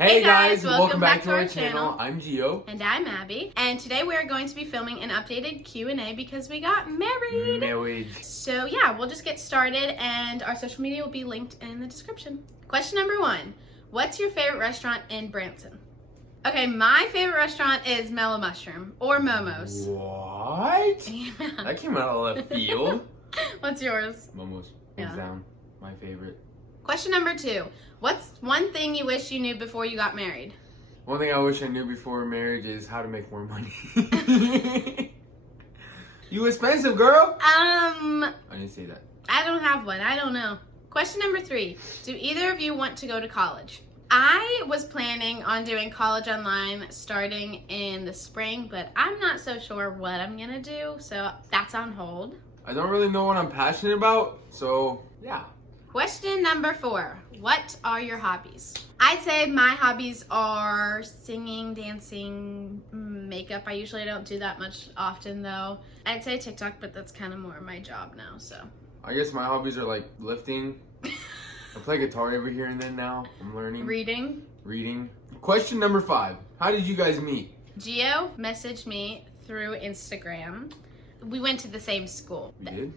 Hey guys, welcome back to our channel. I'm Gio. And I'm Abby. And today we are going to be filming an updated Q&A because we got married. So yeah, we'll just get started and our social media will be linked in the description. Question number 1. What's your favorite restaurant in Branson? Okay, my favorite restaurant is Mellow Mushroom or Momo's. What? Yeah. That came out of left field. What's yours? Momo's. Hands down. My favorite. Question number 2. What's one thing you wish you knew before you got married? One thing I wish I knew before marriage is how to make more money. You expensive, girl. I didn't say that. I don't have one. I don't know. Question number 3. Do either of you want to go to college? I was planning on doing college online starting in the spring, but I'm not so sure what I'm going to do, so that's on hold. I don't really know what I'm passionate about, so yeah. Question number 4. What are your hobbies? I'd say my hobbies are singing, dancing, makeup. I usually don't do that much often though. I'd say TikTok, but that's kind of more my job now, so. I guess my hobbies are like lifting. I play guitar every here and then now. I'm learning. Reading. Question number 5. How did you guys meet? Gio messaged me through Instagram. We went to the same school. You did?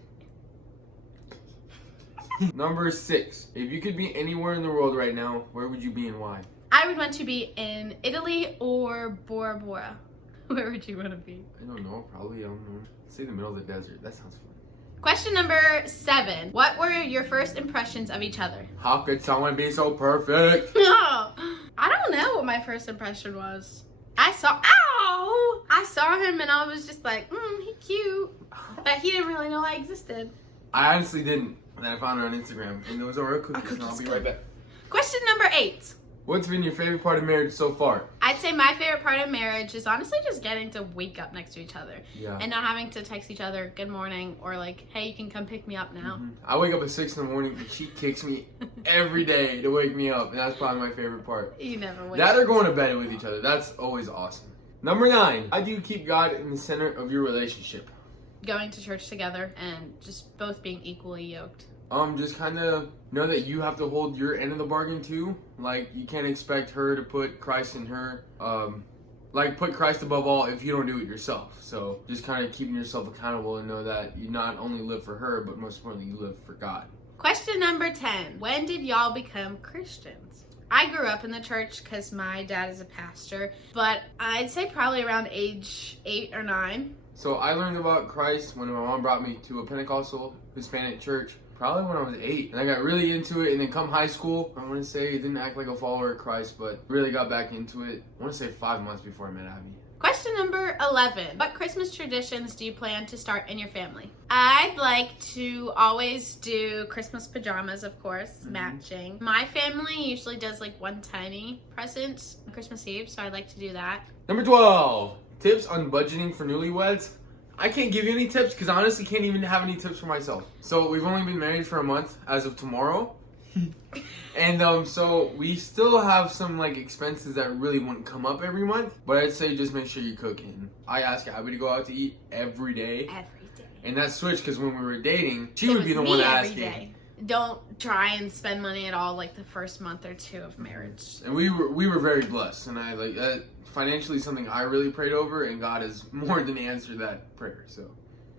Number 6. If you could be anywhere in the world right now, where would you be and why? I would want to be in Italy or Bora Bora. Where would you want to be? I don't know. Probably, I don't know. Let's say the middle of the desert. That sounds fun. Question number 7. What were your first impressions of each other? How could someone be so perfect? No, I don't know what my first impression was. I saw him and I was just like, he cute. But he didn't really know I existed. I honestly didn't. And I found her on Instagram. And those are her cookies. And I'll be right back. Question number 8. What's been your favorite part of marriage so far? I'd say my favorite part of marriage is honestly just getting to wake up next to each other. Yeah. And not having to text each other good morning or like, hey, you can come pick me up now. I wake up at 6 in the morning and she kicks me every day to wake me up. And that's probably my favorite part. You never wake That up. or going to bed with each other. That's always awesome. Number 9. How do you keep God in the center of your relationship? Going to church together and just both being equally yoked. Just kind of know that you have to hold your end of the bargain too. Like, you can't expect her to put Christ in her, put Christ above all if you don't do it yourself. So just kind of keeping yourself accountable and know that you not only live for her, but most importantly, you live for God. Question number 10. When did y'all become Christians? I grew up in the church because my dad is a pastor, but I'd say probably around age 8 or 9. So I learned about Christ when my mom brought me to a Pentecostal Hispanic church. Probably when I was 8. And I got really into it. And then come high school, I want to say, didn't act like a follower of Christ, but really got back into it, I want to say 5 months before I met Abby. Question number 11. What Christmas traditions do you plan to start in your family? I'd like to always do Christmas pajamas, of course, matching. My family usually does like one tiny present on Christmas Eve, so I'd like to do that. Number 12. Tips on budgeting for newlyweds. I can't give you any tips because I honestly can't even have any tips for myself. So we've only been married for a month as of tomorrow. And so we still have some like expenses that really wouldn't come up every month. But I'd say just make sure you cook in. I ask Abby to go out to eat every day. Every day. And that switched because when we were dating, she would be the one asking. Day. Don't try and spend money at all like the first month or 2 of marriage. And we were very blessed. And I like that. Financially, something I really prayed over, and God has more than answered that prayer. So,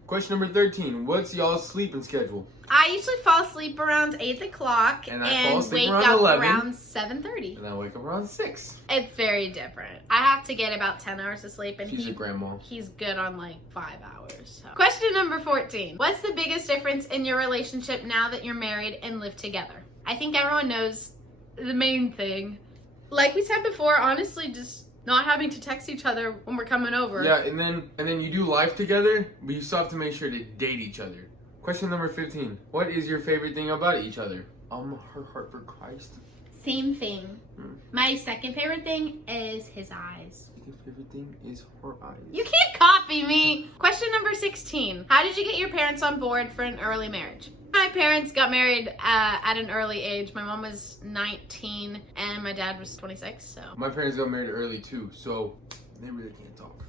question number 13: what's y'all's sleeping schedule? I usually fall asleep around 8 o'clock and I fall asleep wake around up 11, around 7:30. And I wake up around 6. It's very different. I have to get about 10 hours of sleep, and She's a grandma. He's good on like 5 hours. So. Question number 14: what's the biggest difference in your relationship now that you're married and live together? I think everyone knows the main thing. Like we said before, honestly, just not having to text each other when we're coming over. Yeah, and then you do life together, but you still have to make sure to date each other. Question number 15. What is your favorite thing about each other? Her heart for Christ. Same thing. My second favorite thing is his eyes. Your favorite thing is her eyes. You can't copy me. Question number 16. How did you get your parents on board for an early marriage? My parents got married at an early age. My mom was 19 and my dad was 26. So my parents got married early too, so they really can't talk.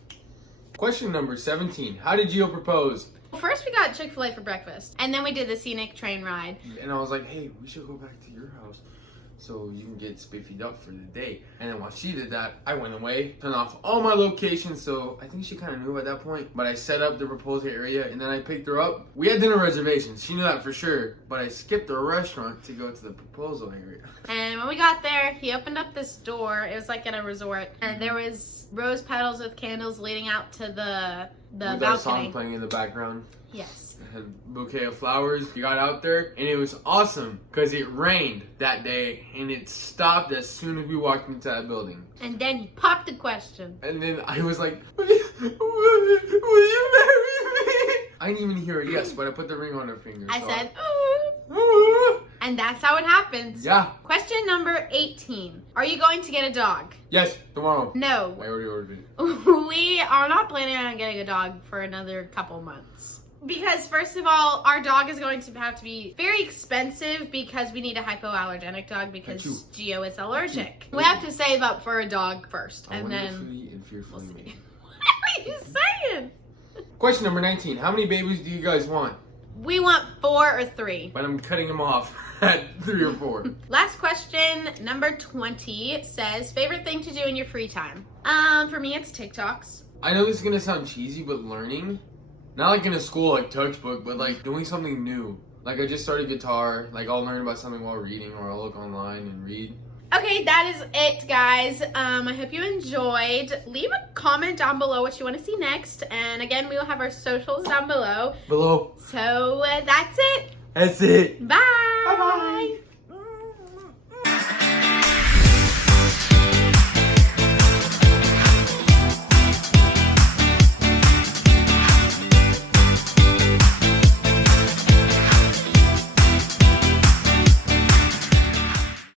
Question number 17. How did Gio propose? Well, first we got Chick-fil-A for breakfast, and then we did the scenic train ride. And I was like, hey, we should go back to your house. so you can get spiffied up for the day. And then while she did that, I went away, turned off all my locations. So I think she kind of knew at that point. But I set up the proposal area, and then I picked her up. We had dinner reservations. She knew that for sure. But I skipped the restaurant to go to the proposal area. And when we got there, he opened up this door. It was like at a resort, and there was rose petals with candles leading out to the With balcony. that song playing in the background. Yes. I had a bouquet of flowers. We got out there, and it was awesome because it rained that day, and it stopped as soon as we walked into that building. And then he popped the question. And then I was like, will you marry me? I didn't even hear a yes, but I put the ring on her finger. I so said, ooh. and that's how it happens. Yeah. Question number 18. Are you going to get a dog? Yes, tomorrow. No. I already ordered it. We are not planning on getting a dog for another couple months. Because first of all, our dog is going to have to be very expensive because we need a hypoallergenic dog because Gio is allergic. We have to save up for a dog first, and then Wonderfully and fearfully made. What are you saying? Question number 19. How many babies do you guys want? We want 4 or 3. But I'm cutting them off at 3 or 4. Last question, number 20, says favorite thing to do in your free time. For me, it's TikToks. I know this is gonna sound cheesy, but learning, not like in a school like textbook, but like doing something new. Like I just started guitar. Like I'll learn about something while reading, or I'll look online and read. Okay, that is it, guys. I hope you enjoyed. Leave a comment down below what you want to see next. And again, we will have our socials down below. Below. So that's it. That's it. Bye. Bye-bye.